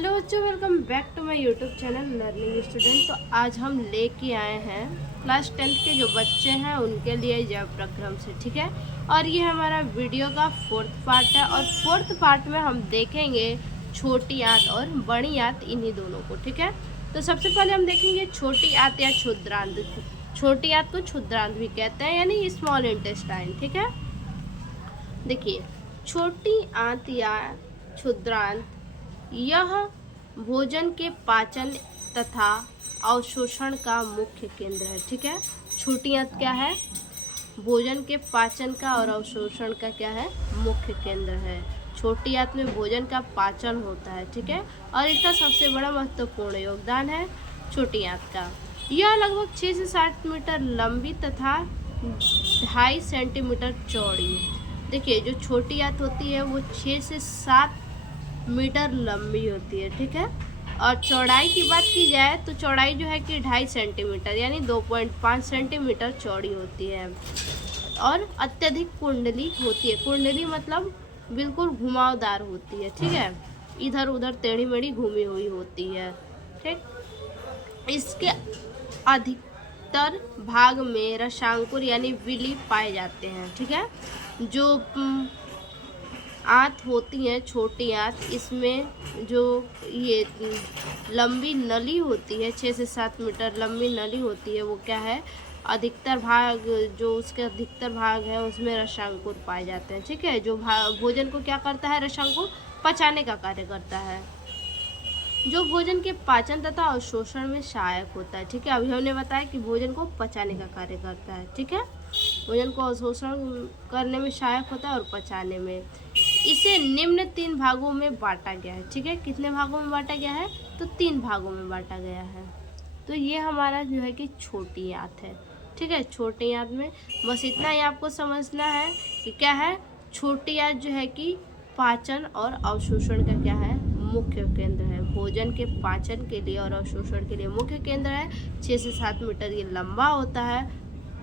Hello बच्चों, welcome back to my YouTube channel learning student. तो आज हम लेके आए हैं क्लास 10th के जो बच्चे हैं उनके लिए जब प्रक्रम से, ठीक है। और ये हमारा वीडियो का 4th पार्ट है और 4th पार्ट में हम देखेंगे छोटी आंत और बड़ी आंत, इन्हीं दोनों को, ठीक है। तो सबसे पहले हम देखेंगे छोटी आंत या क्षुद्रांत। छोटी आंत को क्षुद्रांत भी कहते हैं, यानी स्मॉल इंटेस्टाइन, ठीक है। देखिए, छोटी आंत या क्षुद्रांत यह भोजन के पाचन तथा अवशोषण का मुख्य केंद्र है, ठीक है। छोटी आंत क्या है? भोजन के पाचन का और अवशोषण का क्या है? मुख्य केंद्र है। छोटी आंत में भोजन का पाचन होता है, ठीक है, और इसका सबसे बड़ा महत्वपूर्ण योगदान है छोटी आंत का। यह लगभग 6 से 7 मीटर लंबी तथा 2.5 सेंटीमीटर चौड़ी। देखिए, जो छोटी आंत होती है वो 6 से 7 मीटर लंबी होती है, ठीक है। और चौड़ाई की बात की जाए तो चौड़ाई जो है कि 2.5 सेंटीमीटर यानी 2.5 सेंटीमीटर चौड़ी होती है और अत्यधिक कुंडली होती है। कुंडली मतलब बिल्कुल घुमावदार होती है, ठीक है, इधर उधर टेढ़ी मेढ़ी घूमी हुई होती है, ठीक। इसके अधिकतर भाग में रसांकुर यानी विली पाए जाते हैं, ठीक है। जो आंत होती है छोटी आंत, इसमें जो ये लंबी नली होती है 6 से 7 मीटर लंबी नली होती है, वो क्या है, अधिकतर भाग, जो उसके अधिकतर भाग है उसमें रसांकुर पाए जाते हैं, ठीक है। जो भोजन को क्या करता है, रसांकुर पचाने का कार्य करता है, जो भोजन के पाचन तथा अवशोषण में सहायक होता है, ठीक है। अभी हमने बताया कि भोजन को पचाने का कार्य करता है, ठीक है। भोजन को अवशोषण करने में सहायक होता है और पचाने में। इसे निम्न 3 भागों में बांटा गया है, ठीक है। कितने भागों में बांटा गया है? तो 3 भागों में बांटा गया है। तो ये हमारा जो है कि छोटी आंत है, ठीक है। छोटी आंत में बस इतना ही आपको समझना है कि क्या है, छोटी आंत जो है कि पाचन और अवशोषण का क्या है, मुख्य केंद्र है। भोजन के पाचन के लिए और अवशोषण के लिए मुख्य केंद्र है। 6 से 7 मीटर ये लंबा होता है,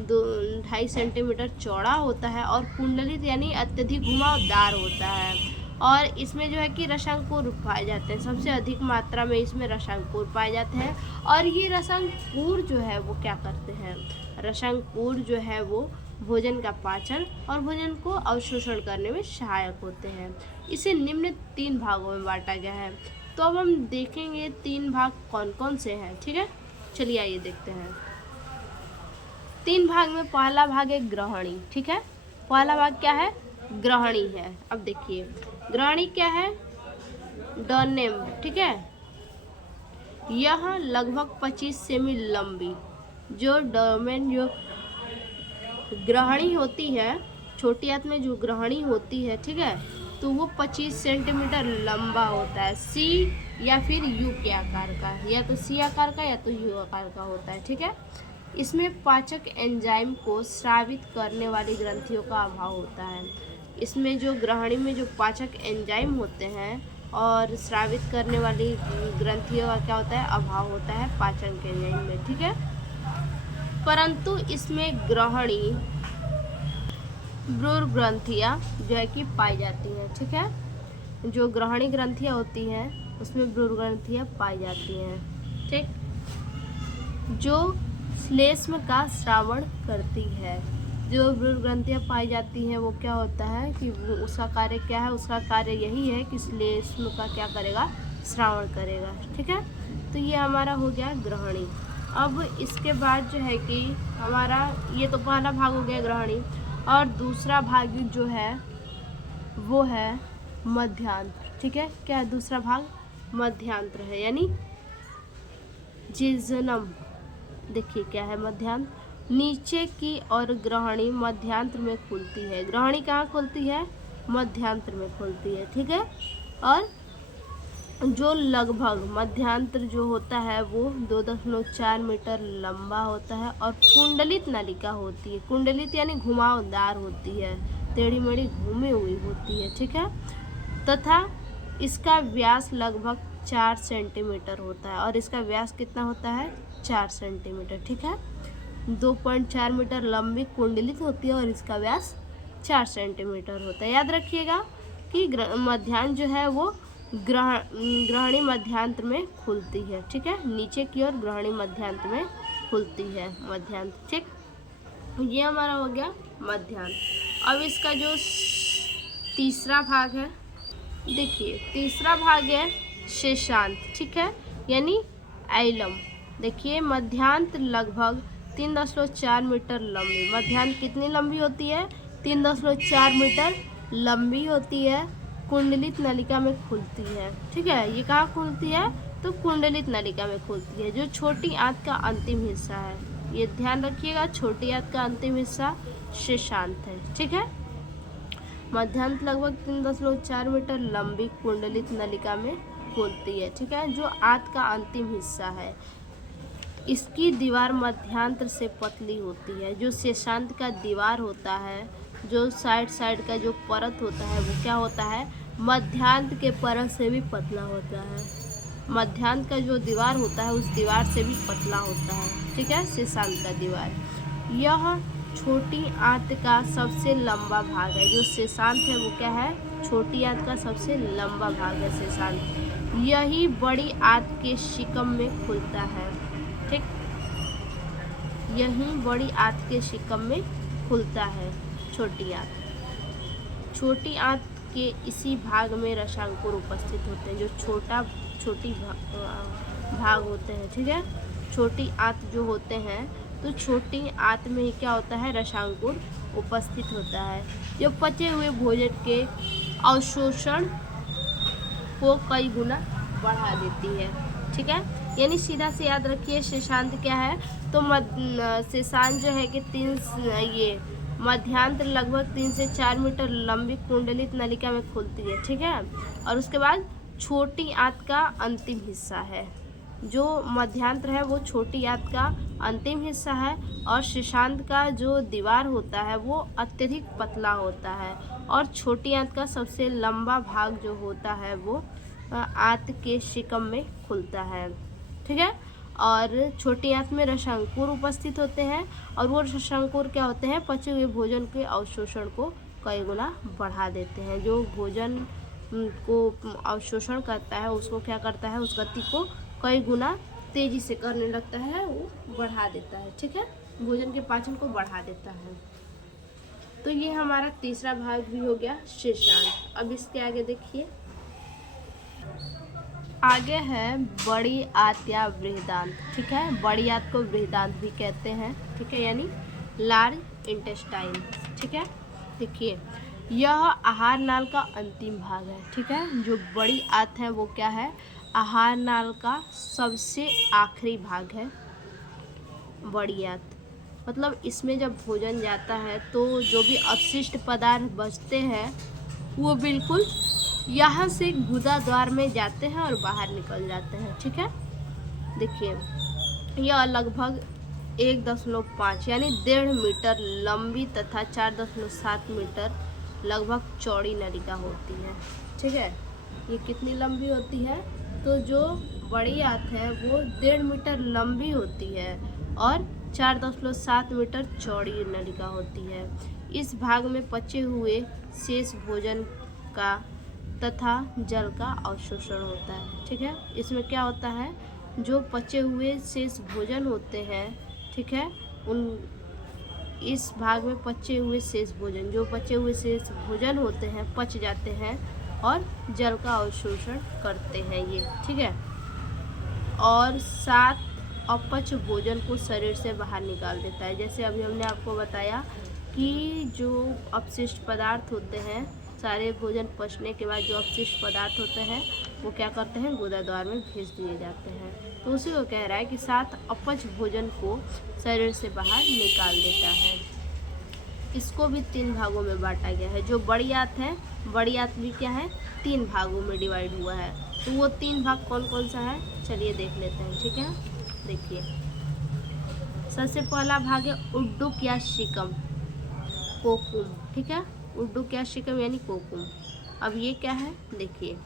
2.5 सेंटीमीटर चौड़ा होता है और कुंडलित यानी अत्यधिक घुमावदार होता है। और इसमें जो है कि रसांकुर पाए जाते हैं, सबसे अधिक मात्रा में इसमें रसांकुर पाए जाते हैं। और ये रसांकुर जो है वो क्या करते हैं, रसांकुर जो है वो भोजन का पाचन और भोजन को अवशोषण करने में सहायक होते हैं। इसे निम्न 3 भागों में बांटा गया है। तो अब हम देखेंगे 3 भाग कौन कौन से हैं, ठीक है। चलिए आइए देखते हैं। 3 भाग में पहला भाग है ग्रहणी, ठीक है। पहला भाग क्या है? ग्रहणी है। अब देखिए, ग्रहणी क्या है? डोनेम, ठीक है। यह लगभग 25 सेमी लंबी, जो डोमेन जो ग्रहणी होती है, छोटी आंत में जो ग्रहणी होती है, ठीक है, तो वो 25 सेंटीमीटर लंबा होता है। सी या फिर यू के आकार का, या तो सी आकार का या तो यू आकार का होता है, ठीक है। इसमें पाचक एंजाइम को स्रावित करने वाली ग्रंथियों का अभाव होता है। इसमें जो ग्रहणी में जो पाचक एंजाइम होते हैं और स्रावित करने वाली ग्रंथियों का क्या होता है, अभाव होता है पाचन के एंजाइम में, ठीक है। परंतु इसमें ग्रहणी ब्रूर ग्रंथियाँ जो है कि पाई जाती हैं, ठीक है। जो ग्रहणी ग्रंथियाँ होती हैं उसमें ब्रूर ग्रंथियाँ पाई जाती हैं, ठीक, जो श्लेष्म का श्रावण करती है। जो ब्रूर ग्रंथियाँ पाई जाती हैं वो क्या होता है कि उसका कार्य क्या है, उसका कार्य यही है कि श्लेष्म का क्या करेगा, श्रावण करेगा, ठीक है। तो ये हमारा हो गया ग्रहणी। अब इसके बाद जो है कि हमारा ये तो पहला भाग हो गया ग्रहणी, और दूसरा भाग जो है वो है मध्यांत्र, ठीक है। क्या है दूसरा भाग? मध्यांत्र है, यानी जिजनम। देखिए क्या है मध्यांत्र, नीचे की और ग्रहणी मध्यांत्र में खुलती है। ग्रहणी कहाँ खुलती है? मध्यांत्र में खुलती है, ठीक है। और जो लगभग मध्यांत्र जो होता है वो 2.4 मीटर लंबा होता है और कुंडलित नलिका होती है। कुंडलित यानी घुमावदार होती है, टेढ़ी मेढ़ी घूमी हुई होती है, ठीक है। तथा इसका व्यास लगभग 4 सेंटीमीटर होता है। और इसका व्यास कितना होता है? 4 सेंटीमीटर, ठीक है। 2.4 मीटर लंबी कुंडलित होती है और इसका व्यास 4 सेंटीमीटर होता है। याद रखिएगा कि मध्यांत्र जो है वो ग्रहणी मध्यांतर में खुलती है। ठीक है, नीचे की ओर ग्रहणी मध्यांतर में खुलती है, मध्यांतर। ठीक, ये हमारा हो गया मध्यांतर। अब इसका जो तीसरा भाग है, देखिए तीसरा भाग है शेषांत। ठीक है, यानी आइलम। देखिए मध्यांत लगभग 3.4 मीटर लंबी। मध्यांत कितनी लंबी होती है? 3.4 मीटर लंबी होती है। कुंडलित नलिका में खुलती है। ठीक है, ये कहाँ खुलती है? तो कुंडलित नलिका में खुलती है, जो छोटी आंत का अंतिम हिस्सा है। ये ध्यान रखिएगा, छोटी आंत का अंतिम हिस्सा शेषांत है। ठीक है, मध्यांत लगभग 3.4 मीटर लंबी कुंडलित नलिका में खुलती है। ठीक है, जो आंत का अंतिम हिस्सा है। इसकी दीवार मध्यांतर से पतली होती है। जो शेषांत का दीवार होता है, जो साइड का जो परत होता है, वो क्या होता है? मध्यांत के परत से भी पतला होता है। मध्यांत का जो दीवार होता है, उस दीवार से भी पतला होता है। ठीक है, शेषांत का दीवार। यह छोटी आंत का सबसे लंबा भाग है। जो शेषांत है वो क्या है? छोटी आंत का सबसे लंबा भाग है शेषांत। यही बड़ी आंत के शिकम में खुलता है। ठीक, यही बड़ी आंत के शिकम में खुलता है छोटी आंत। छोटी आंत के इसी भाग में रसांकुर उपस्थित होते हैं। जो छोटी भाग होते हैं। ठीक है, छोटी आंत जो होते हैं, तो छोटी आंत में ही क्या होता है? रसांकुर उपस्थित होता है, जो पचे हुए भोजन के अवशोषण को कई गुना बढ़ा देती है। ठीक है, यानी सीधा से याद रखिए शेषांत क्या है? तो शेषांत जो है कि मध्यांतर लगभग 3 से 4 मीटर लंबी कुंडलित नलिका में खुलती है। ठीक है, और उसके बाद छोटी आंत का अंतिम हिस्सा है। जो मध्यांतर है वो छोटी आंत का अंतिम हिस्सा है, और शेषांत का जो दीवार होता है वो अत्यधिक पतला होता है, और छोटी आंत का सबसे लंबा भाग जो होता है वो आंत के शिकम में खुलता है। ठीक है, और छोटी आंत में रसांकुर उपस्थित होते हैं, और वो रसांकुर क्या होते हैं? पचे हुए भोजन के अवशोषण को कई गुना बढ़ा देते हैं। जो भोजन को अवशोषण करता है, उसको क्या करता है? उस गति को कई गुना तेजी से करने लगता है, वो बढ़ा देता है। ठीक है, भोजन के पाचन को बढ़ा देता है। तो ये हमारा तीसरा भाग भी हो गया शेषांत। अब इसके आगे देखिए, आगे है बड़ी आंत या बृहदांत। ठीक है, बड़ी आंत को बृहदांत भी कहते हैं। ठीक है, यानी लार्ज इंटेस्टाइन। ठीक है, देखिए यह आहार नाल का अंतिम भाग है। ठीक है, जो बड़ी आंत है वो क्या है? आहार नाल का सबसे आखिरी भाग है बड़ी आंत। मतलब इसमें जब भोजन जाता है तो जो भी अपशिष्ट पदार्थ बचते हैं वो बिल्कुल यहाँ से गुदा द्वार में जाते हैं और बाहर निकल जाते हैं। ठीक है, देखिए यह लगभग 1.5 यानी 1.5 मीटर लंबी तथा 4.7 मीटर लगभग चौड़ी नलिका होती है। ठीक है, ये कितनी लंबी होती है? तो जो बड़ी आंत है वो 1.5 मीटर लंबी होती है और 4.7 मीटर चौड़ी नलिका होती है। इस भाग में पचे हुए शेष भोजन का तथा जल का अवशोषण होता है। ठीक है, इसमें क्या होता है? जो पचे हुए शेष भोजन होते हैं, ठीक है, इस भाग में पचे हुए शेष भोजन, जो पचे हुए शेष भोजन होते हैं पच जाते हैं और जल का अवशोषण करते हैं ये। ठीक है, और 7 अपच भोजन को शरीर से बाहर निकाल देता है। जैसे अभी हमने आपको बताया कि जो अपशिष्ट पदार्थ होते हैं, सारे भोजन पचने के बाद जो अपशिष्ट पदार्थ होते हैं वो क्या करते हैं? गुदा द्वार में भेज दिए जाते हैं। तो उसी को कह रहा है कि 7 अपच भोजन को शरीर से बाहर निकाल देता है। इसको भी 3 भागों में बांटा गया है। जो बड़ी आंत है, बड़ी आंत भी क्या है? 3 भागों में डिवाइड हुआ है। तो वो 3 भाग कौन कौन सा है? चलिए देख लेते हैं। ठीक है, देखिए सबसे पहला भाग है उड्डुक या शिकम, कोकुम। ठीक है, उड्डुक या शिकम यानी कोकुम। अब ये क्या है? देखिए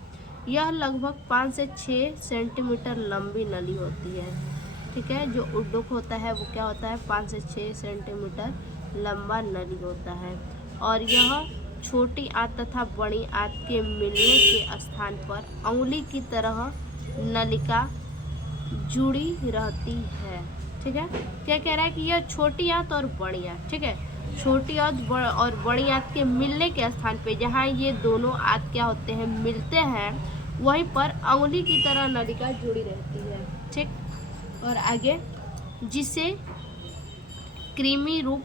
यह लगभग 5 से 6 सेंटीमीटर लंबी नली होती है। ठीक है, जो उड्डुक होता है वो क्या होता है? 5 से 6 सेंटीमीटर लंबा नली होता है, और यह छोटी आंत तथा बड़ी आंत के मिलने के स्थान पर अंगुली की तरह नलिका जुड़ी रहती है। ठीक है, क्या कह रहा है कि यह छोटी आंत और बड़ी आंत, ठीक है, छोटी आंत और बड़ी आंत के मिलने के स्थान पे जहाँ ये दोनों आंत क्या होते हैं, मिलते हैं, वहीं पर अंगुली की तरह नलिका जुड़ी रहती है। ठीक, और आगे, जिसे कृमि रूप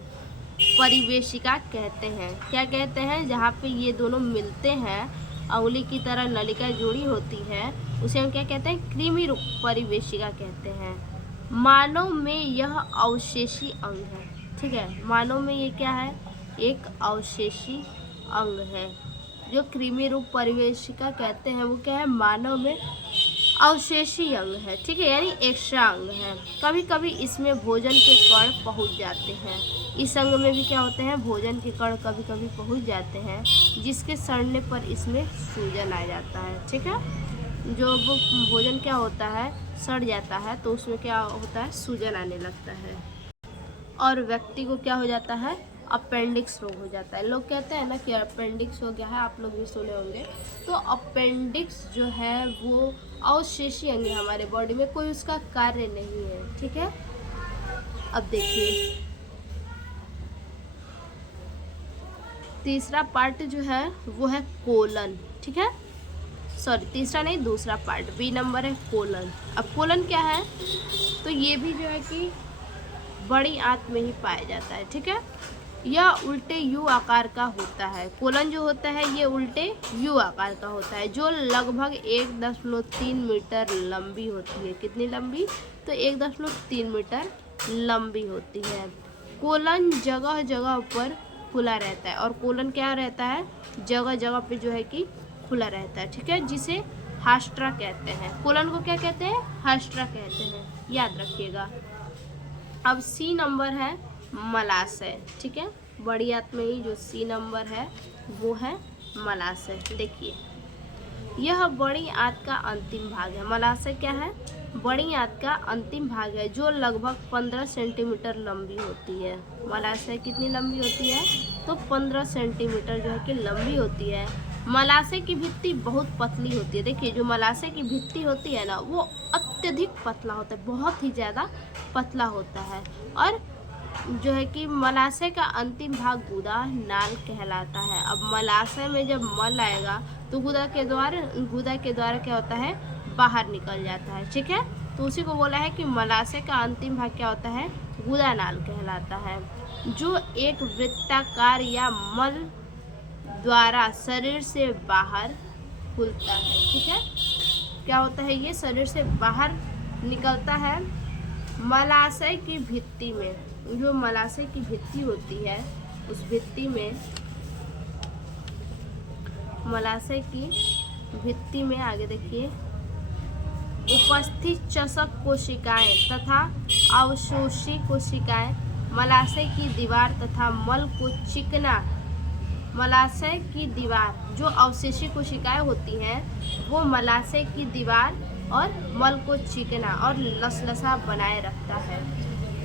परिवेशिका कहते हैं। क्या कहते हैं, जहाँ पे ये दोनों मिलते हैं, अंगुली की तरह नलिका जुड़ी होती है, उसे हम क्या कहते हैं, कृमि रूप परिवेशिका कहते हैं। मानव में यह अवशेषी अंग है। ठीक है, मानव में ये क्या है, एक अवशेषी अंग है। जो कृमि रूप परिवेशिका कहते हैं वो क्या है, मानव में अवशेषी अंग है। ठीक है, यानी एक्स्ट्रा अंग है। कभी कभी इसमें भोजन के कण पहुंच जाते हैं। इस अंग में भी क्या होते हैं, भोजन के कण कभी कभी पहुंच जाते हैं, जिसके सड़ने पर इसमें सूजन आ जाता है। ठीक है, जो वो भोजन क्या होता है, सड़ जाता है, तो उसमें क्या होता है, सूजन आने लगता है और व्यक्ति को क्या हो जाता है, अपेंडिक्स रोग हो जाता है। लोग कहते हैं ना कि अपेंडिक्स हो गया है, आप लोग भी सुने होंगे। तो अपेंडिक्स जो है वो अवशेषी अंग है हमारे बॉडी में, कोई उसका कार्य नहीं है। ठीक है, अब देखिए तीसरा पार्ट जो है वो है कोलन। ठीक है, सॉरी तीसरा नहीं, दूसरा पार्ट, बी नंबर है कोलन। अब कोलन क्या है, तो ये भी जो है कि बड़ी आंत में ही पाया जाता है। ठीक है, यह उल्टे यू आकार का होता है। कोलन जो होता है ये उल्टे यू आकार का होता है, जो लगभग 1.3 मीटर लंबी होती है। कितनी लंबी, तो 1.3 मीटर लंबी होती है। कोलन जगह जगह पर खुला रहता है, और कोलन क्या रहता है, जगह जगह पे जो है कि खुला रहता है। ठीक है, जिसे हास्ट्रा कहते हैं। कोलन को क्या कहते हैं, हास्ट्रा कहते हैं, याद रखिएगा। अब सी नंबर है मलाशय। ठीक है, बड़ी आंत में ही जो सी नंबर है वो है मलाशय। देखिए यह बड़ी आंत का अंतिम भाग है। मलाशय क्या है, बड़ी आंत का अंतिम भाग है, जो लगभग 15 सेंटीमीटर लंबी होती है। मलाशय कितनी लंबी होती है, तो 15 सेंटीमीटर जो है कि लंबी होती है। मलाशय की भित्ति बहुत पतली होती है। देखिए जो मलाशय की भित्ति होती है ना, वो अत्यधिक पतला होता है, बहुत ही ज़्यादा पतला होता है। और जो है कि मलाशय का अंतिम भाग गुदा नाल कहलाता है। अब मलाशय में जब मल आएगा तो गुदा के द्वारा क्या होता है, बाहर निकल जाता है। ठीक है, तो उसी को बोला है कि मलाशय का अंतिम भाग क्या होता है, गुदा नाल कहलाता है, जो एक वृत्ताकार या मल द्वारा शरीर से बाहर खुलता है। ठीक है, क्या होता है, ये शरीर से बाहर निकलता है। मलाशय की भित्ति में, जो मलाशय की भित्ति होती है, उस भित्ति में, मलाशय की भित्ति में आगे देखिए, उपस्थित चषक कोशिकाएं तथा अवशोषी कोशिकाएं मलाशय की दीवार तथा मल को चिकना, मलाशय की दीवार, जो अवशेषी कोशिकाएं होती हैं वो मलाशय की दीवार और मल को चिकना और लसलसा बनाए रखता है।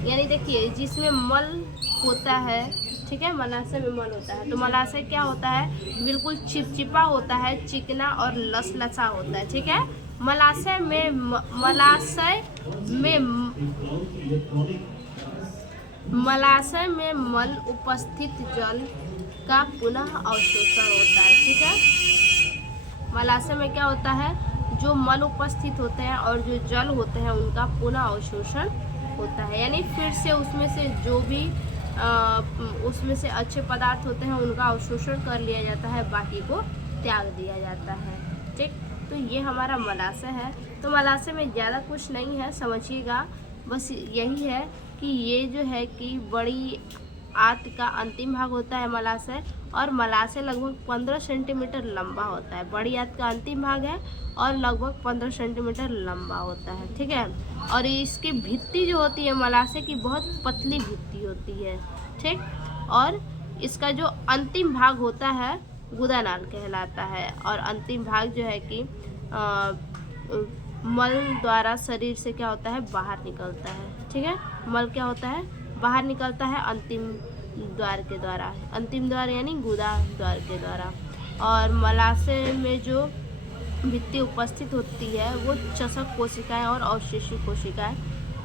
यानी देखिए जिसमें मल होता है, ठीक है, मलाशय में मल होता है, तो मलाशय क्या होता है, बिल्कुल चिपचिपा होता है, चिकना और लसलसा होता है। ठीक है, मलाशय में मल उपस्थित जल का पुनः अवशोषण होता है। ठीक है, मलाशय में क्या होता है, जो मल उपस्थित होते हैं और जो जल होते हैं उनका पुनः अवशोषण होता है। यानी फिर से उसमें से जो भी उसमें से अच्छे पदार्थ होते हैं उनका अवशोषण कर लिया जाता है, बाकी को त्याग दिया जाता है। ठीक, तो ये हमारा मलाशय है। तो मलाशय में ज़्यादा कुछ नहीं है, समझिएगा, बस यही है कि ये जो है कि बड़ी आंत का अंतिम भाग होता है मलाशय, और मलाशय लगभग 15 सेंटीमीटर लंबा होता है। बड़ी आंत का अंतिम भाग है और लगभग 15 सेंटीमीटर लंबा होता है। ठीक है, और इसकी भित्ति जो होती है मलाशय की, बहुत पतली भित्ति होती है। ठीक, और इसका जो अंतिम भाग होता है गुदानाल कहलाता है, और अंतिम भाग जो है कि मल द्वारा शरीर से क्या होता है, बाहर निकलता है। ठीक है, मल क्या होता है, बाहर निकलता है अंतिम द्वार के द्वारा, अंतिम द्वार यानी गुदा द्वार के द्वारा। और मलाशय में जो भित्ति उपस्थित होती है वो चषक कोशिकाएं और अवशेषी कोशिकाएं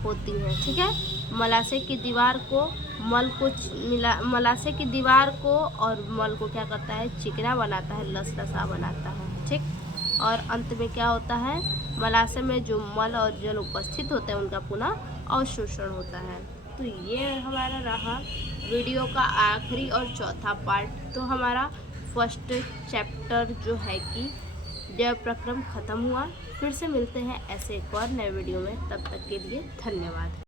होती हैं। ठीक है, मलाशय की दीवार को मलाशय की दीवार को और मल को क्या करता है, चिकना बनाता है, लसलसा बनाता है। ठीक, और अंत में क्या होता है, मलाशय में जो मल और जल उपस्थित होते हैं उनका पुनः अवशोषण होता है। तो ये हमारा रहा वीडियो का आखिरी और चौथा पार्ट। तो हमारा फर्स्ट चैप्टर जो है कि जैव प्रक्रम ख़त्म हुआ। फिर से मिलते हैं ऐसे एक और नए वीडियो में, तब तक के लिए धन्यवाद।